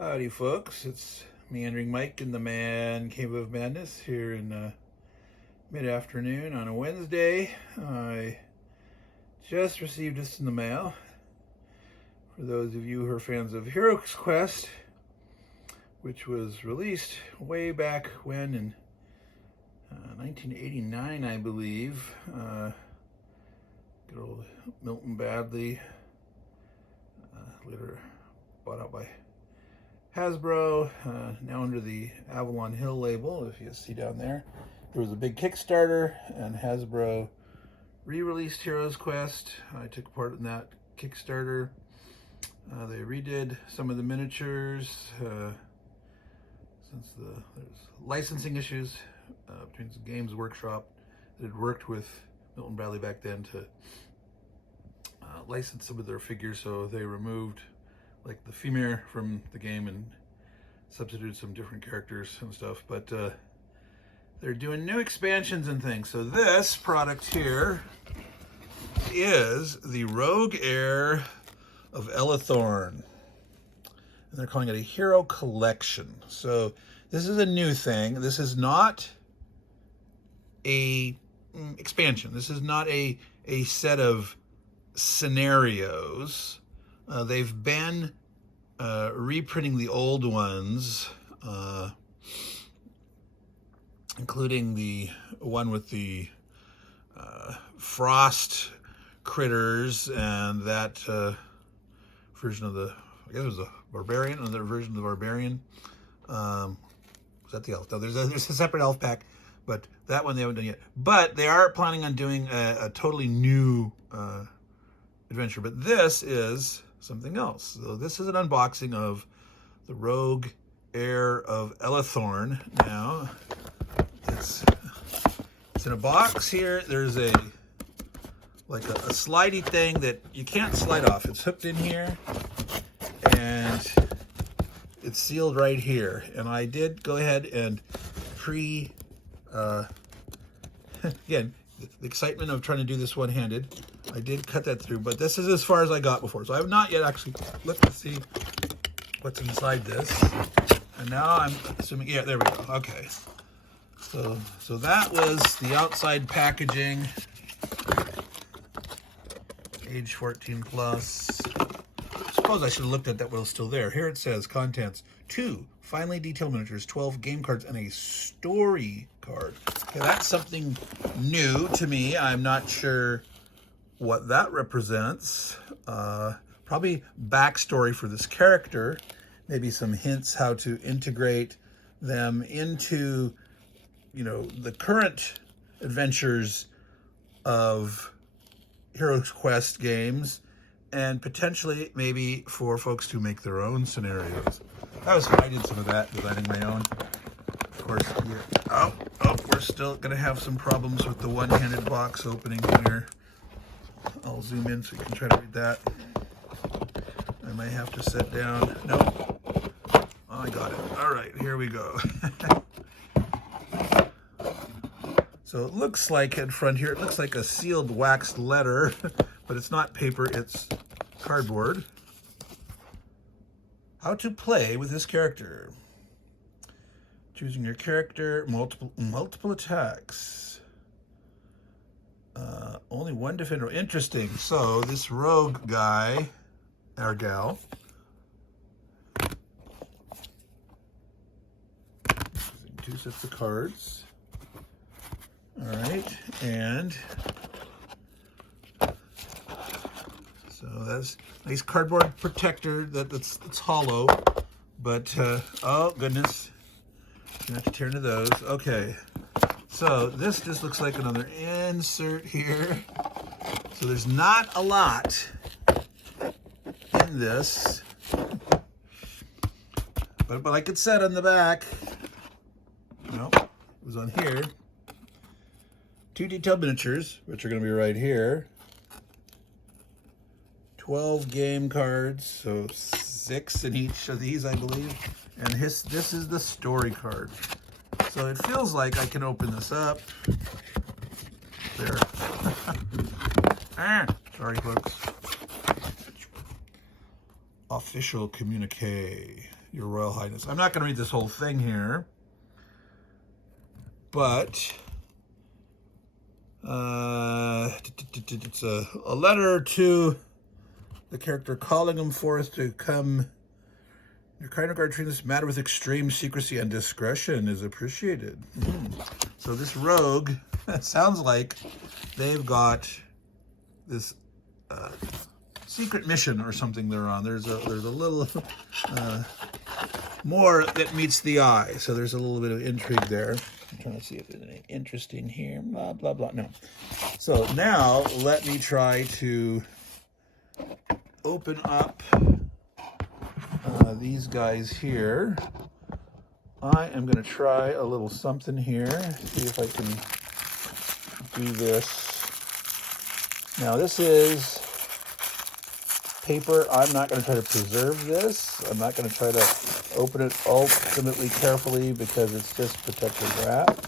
Howdy folks, it's Meandering Mike in the Man Cave of Madness here in mid-afternoon on a Wednesday. I just received this in the mail. For those of you who are fans of HeroQuest, which was released way back when in 1989, I believe. Good old Milton Badley, later bought out by Hasbro, now under the Avalon Hill label, if you see down there. There was a big Kickstarter, and Hasbro re-released HeroQuest. I took part in that Kickstarter. They redid some of the miniatures, since there's licensing issues between the Games Workshop that had worked with Milton Bradley back then to license some of their figures, so they removed like the femur from the game and substituted some different characters and stuff, but they're doing new expansions and things. So this product here is the Rogue Heir of Elethorn, and they're calling it a Hero Collection. So this is a new thing. This is not a expansion. This is not a set of scenarios. They've been reprinting the old ones, including the one with the frost critters and that version of the, I guess it was a barbarian, another version of the barbarian. Was that the elf? No, there's a separate elf pack, but that one they haven't done yet. But they are planning on doing a totally new adventure. But this is something else. So this is an unboxing of the Rogue Heir of Elethorn. Now, it's in a box here. There's a slidey thing that you can't slide off. It's hooked in here, and it's sealed right here. And I did go ahead and again, the excitement of trying to do this one-handed, I did cut that through, but this is as far as I got before. So I have not yet actually looked to see what's inside this. And now I'm assuming, yeah, there we go. Okay. So that was the outside packaging. Age 14 plus. I suppose I should have looked at that while it's still there. Here it says contents: 2 finely detailed miniatures, 12 game cards, and a story card. Okay, that's something new to me. I'm not sure what that represents. Probably backstory for this character, maybe some hints how to integrate them into, you know, the current adventures of HeroQuest games, and potentially maybe for folks to make their own scenarios. That was fun. I did some of that, designing my own. Of course, we're still gonna have some problems with the one-handed box opening here. I'll zoom in so you can try to read that. I might have to sit down. Nope. Oh, I got it. All right, here we go. So it looks like in front here, it looks like a sealed waxed letter, but it's not paper, it's cardboard. How to play with this character. Choosing your character, multiple attacks. Only one defender. Interesting. So this rogue guy, or gal, using 2 sets of cards. All right, and so that's a nice cardboard protector that's hollow, but oh goodness, you have to tear into those. Okay, so this just looks like another insert here. So there's not a lot in this, but like it said on the back, no, it was on here. 2 detailed miniatures, which are going to be right here. 12 game cards, so 6 in each of these, I believe. And this is the story card. So it feels like I can open this up. There. Sorry, folks. Official communique. Your Royal Highness. I'm not going to read this whole thing here, but it's a letter to the character calling him forth to come. Your kind regard treating this matter with extreme secrecy and discretion is appreciated. So this rogue, sounds like they've got this secret mission or something they're on. There's a little more that meets the eye. So there's a little bit of intrigue there. I'm trying to see if there's anything interesting here. Blah, blah, blah. No. So now let me try to open up these guys here. I am going to try a little something here. See if I can do this. Now this is paper. I'm not going to try to preserve this. I'm not going to try to open it ultimately carefully because it's just protective wrap.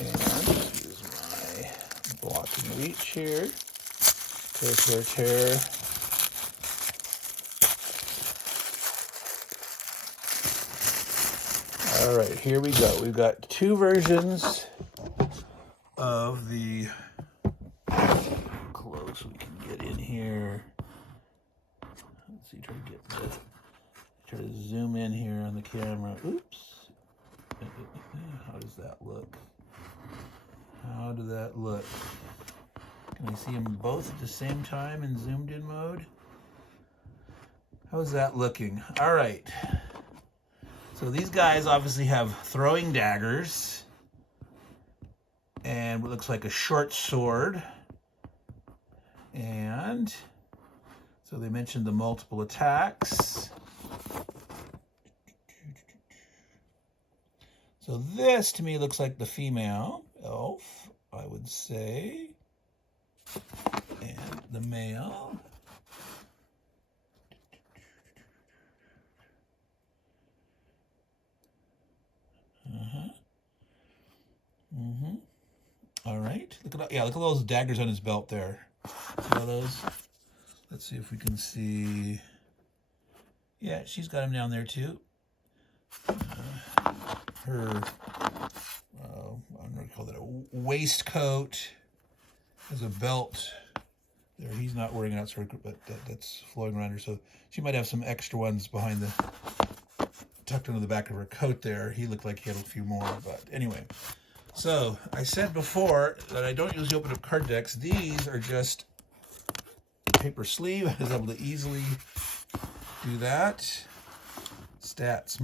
And use my blocking reach here. Tear, tear, tear. All right, here we go. We've got two versions of the close we can get in here. Let's see, try to zoom in here on the camera. Oops. How does that look? How does that look? Can I see them both at the same time in zoomed in mode? How's that looking? All right. So these guys obviously have throwing daggers and what looks like a short sword. And so they mentioned the multiple attacks. So this to me looks like the female elf, I would say. And the male. All right. Look at those daggers on his belt there. See all those? Let's see if we can see. Yeah, she's got him down there too. Her, I don't know what to call that, a waistcoat. Has a belt there. He's not wearing an outside, but that's flowing around her. So she might have some extra ones behind tucked into the back of her coat there. He looked like he had a few more, but anyway. So I said before that I don't usually open up card decks. These are just paper sleeve. I was able to easily do that. Stats.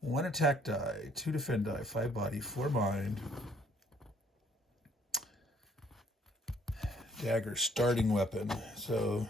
1 attack die, 2 defend die, 5 body, 4 mind. Dagger, starting weapon. So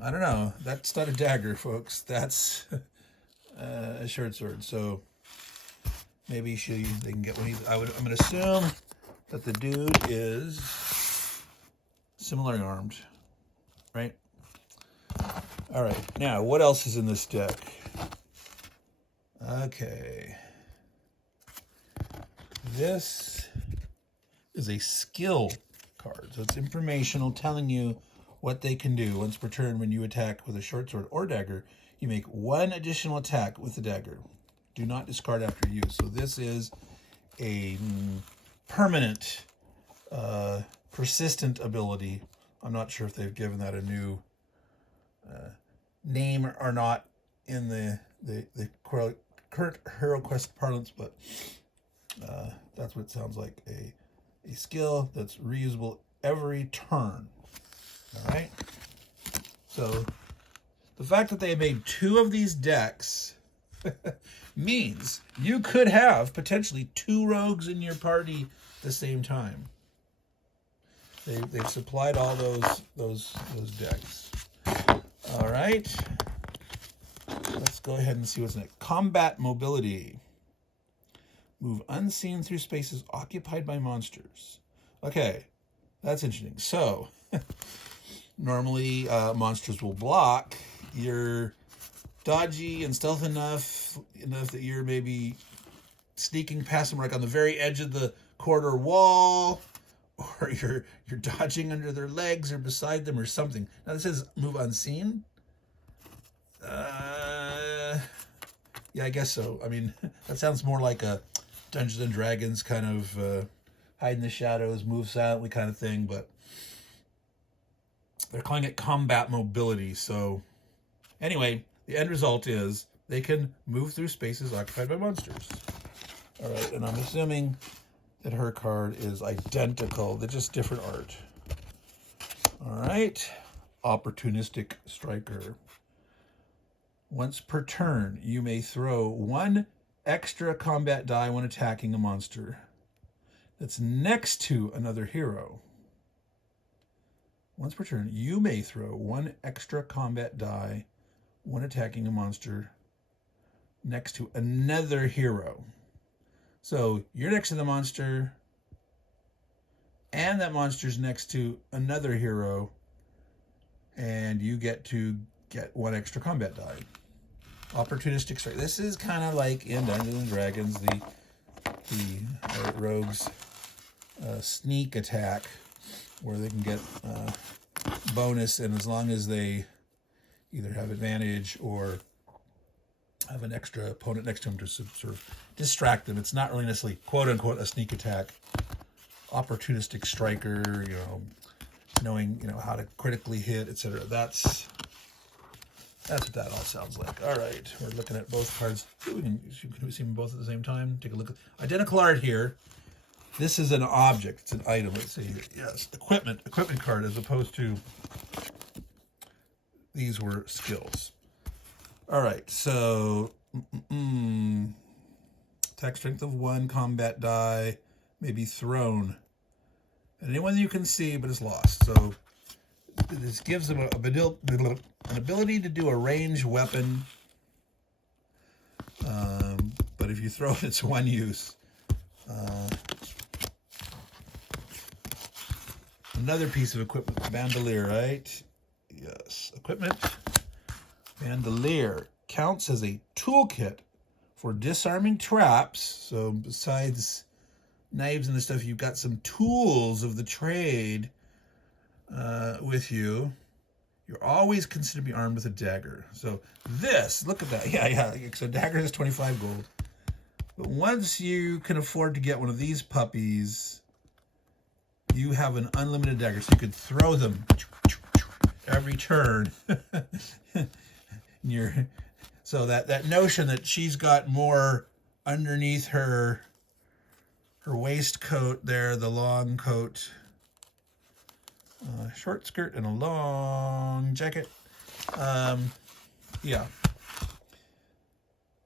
I don't know. That's not a dagger, folks. That's a short sword. So maybe they can get one. I'm going to assume that the dude is similarly armed, right? All right. Now, what else is in this deck? Okay. This is a skill card. So it's informational, telling you what they can do. Once per turn, when you attack with a short sword or dagger, you make 1 additional attack with the dagger. Do not discard after use. So this is a permanent, persistent ability. I'm not sure if they've given that a new name or not in the current HeroQuest parlance, but that's what it sounds like. A skill that's reusable every turn. All right. So the fact that they made 2 of these decks means you could have potentially 2 rogues in your party at the same time. They've supplied all those decks. All right. Let's go ahead and see what's next. Combat mobility. Move unseen through spaces occupied by monsters. Okay, that's interesting. So, normally monsters will block. You're dodgy and stealth enough that you're maybe sneaking past them like on the very edge of the corridor wall, or you're dodging under their legs or beside them or something. Now this says move unseen. Yeah, I guess so. I mean, that sounds more like a Dungeons and Dragons kind of hide in the shadows, move silently kind of thing, but they're calling it combat mobility. So anyway, the end result is they can move through spaces occupied by monsters. All right, and I'm assuming that her card is identical. They're just different art. All right, Opportunistic Striker. Once per turn, you may throw 1 extra combat die when attacking a monster that's next to another hero. Once per turn, you may throw 1 extra combat die when attacking a monster next to another hero. So you're next to the monster, and that monster's next to another hero, and you get to get 1 extra combat die. Opportunistic strike. This is kind of like in Dungeons and Dragons, the rogues sneak attack, where they can get bonus, and as long as they either have advantage or have an extra opponent next to them to sort of distract them. It's not really necessarily quote unquote a sneak attack. Opportunistic striker, knowing how to critically hit, etc. That's what that all sounds like. All right, we're looking at both cards. Can we see them both at the same time? Take a look at identical art here. This is an object. It's an item. Let's see here. Yes, equipment card, as opposed to these were skills. All right, so attack strength of 1, combat die may be thrown at anyone you can see but is lost. So this gives them an ability to do a ranged weapon, but if you throw it, it's 1 use. Another piece of equipment, bandolier, right? Yes, equipment. Bandolier counts as a toolkit for disarming traps. So besides knives and the stuff, you've got some tools of the trade with you. You're always considered to be armed with a dagger. So this, look at that. Yeah. So dagger is 25 gold. But once you can afford to get one of these puppies, you have an unlimited dagger. So you could throw them every turn. So that notion that she's got more underneath her waistcoat there, the long coat, short skirt and a long jacket. Yeah.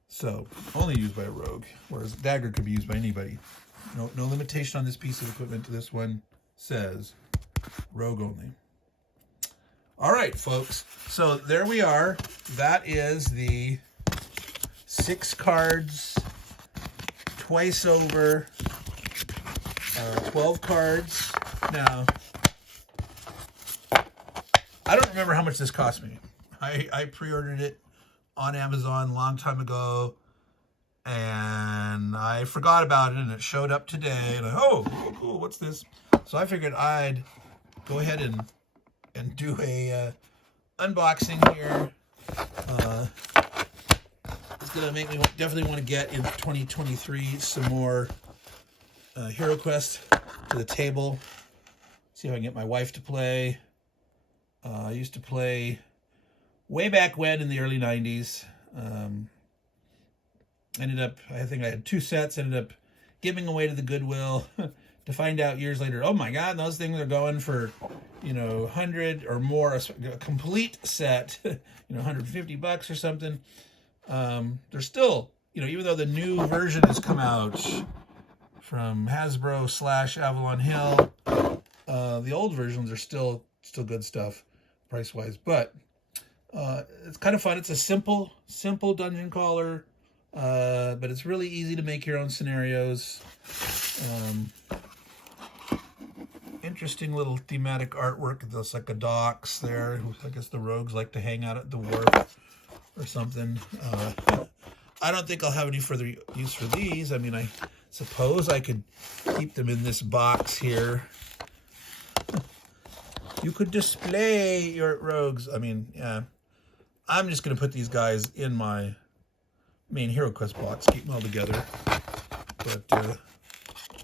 So only used by a rogue, whereas dagger could be used by anybody. No limitation on this piece of equipment. This one says rogue only. All right, folks. So there we are. That is the 6 cards, twice over, 12 cards. Now, I don't remember how much this cost me. I pre-ordered it on Amazon a long time ago, and I forgot about it, and it showed up today, and oh, cool, what's this? So I figured I'd go ahead and do a unboxing here. It's gonna make me definitely want to get in 2023 some more HeroQuest to the table. See if I can get my wife to play. I used to play way back when in the early 90s. I think I had 2 sets, ended up giving away to the Goodwill to find out years later, oh my God, those things are going for, 100 or more, a complete set, $150 or something. They're still, even though the new version has come out from Hasbro / Avalon Hill, the old versions are still good stuff, price-wise. But it's kind of fun. It's a simple dungeon crawler, but it's really easy to make your own scenarios. Interesting little thematic artwork. There's like a docks there. I guess the rogues like to hang out at the wharf or something. I don't think I'll have any further use for these. I mean, I suppose I could keep them in this box here. You could display your rogues. I mean, yeah. I'm just going to put these guys in my main HeroQuest box, keep them all together. But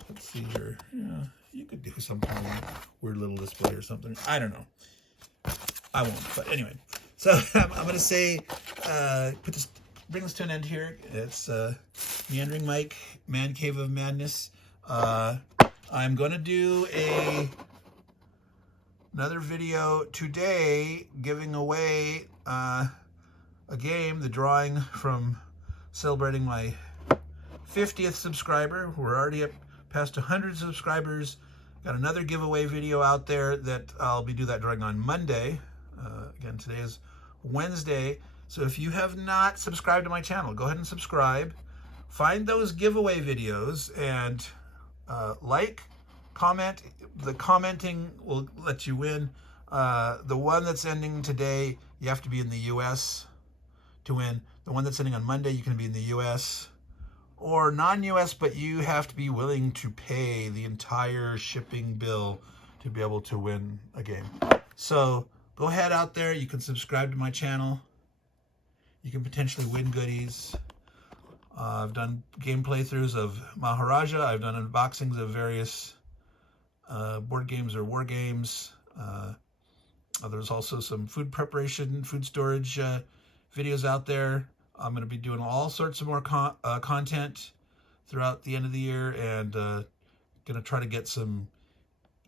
let's see here. Yeah, you could do some kind of weird little display or something. I don't know. I won't. But anyway, so I'm going to say, bring this to an end here. It's Meandering Mike, Man Cave of Madness. I'm going to do another video today giving away a game, the drawing from celebrating my 50th subscriber. We're already up past 100 subscribers. Got another giveaway video out there that I'll be doing that drawing on Monday. Again, today is Wednesday. So if you have not subscribed to my channel, go ahead and subscribe. Find those giveaway videos and like, comment. The commenting will let you win. The one that's ending today, you have to be in the US to win. The one that's ending on Monday, you can be in the US or non-US, but you have to be willing to pay the entire shipping bill to be able to win a game. So go ahead out there. You can subscribe to my channel. You can potentially win goodies. I've done game playthroughs of Maharaja. I've done unboxings of various board games or war games. There's also some food preparation, food storage videos out there. I'm going to be doing all sorts of more content throughout the end of the year, and going to try to get some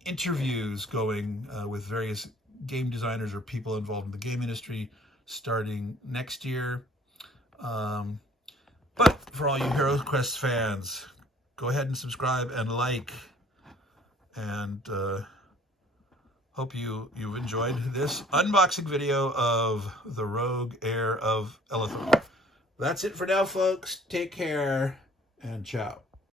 interviews going with various game designers or people involved in the game industry starting next year. But for all you HeroQuest fans, go ahead and subscribe and like, and hope you've enjoyed this unboxing video of the Rogue Heir of Elethorn. That's it for now, folks. Take care, and ciao.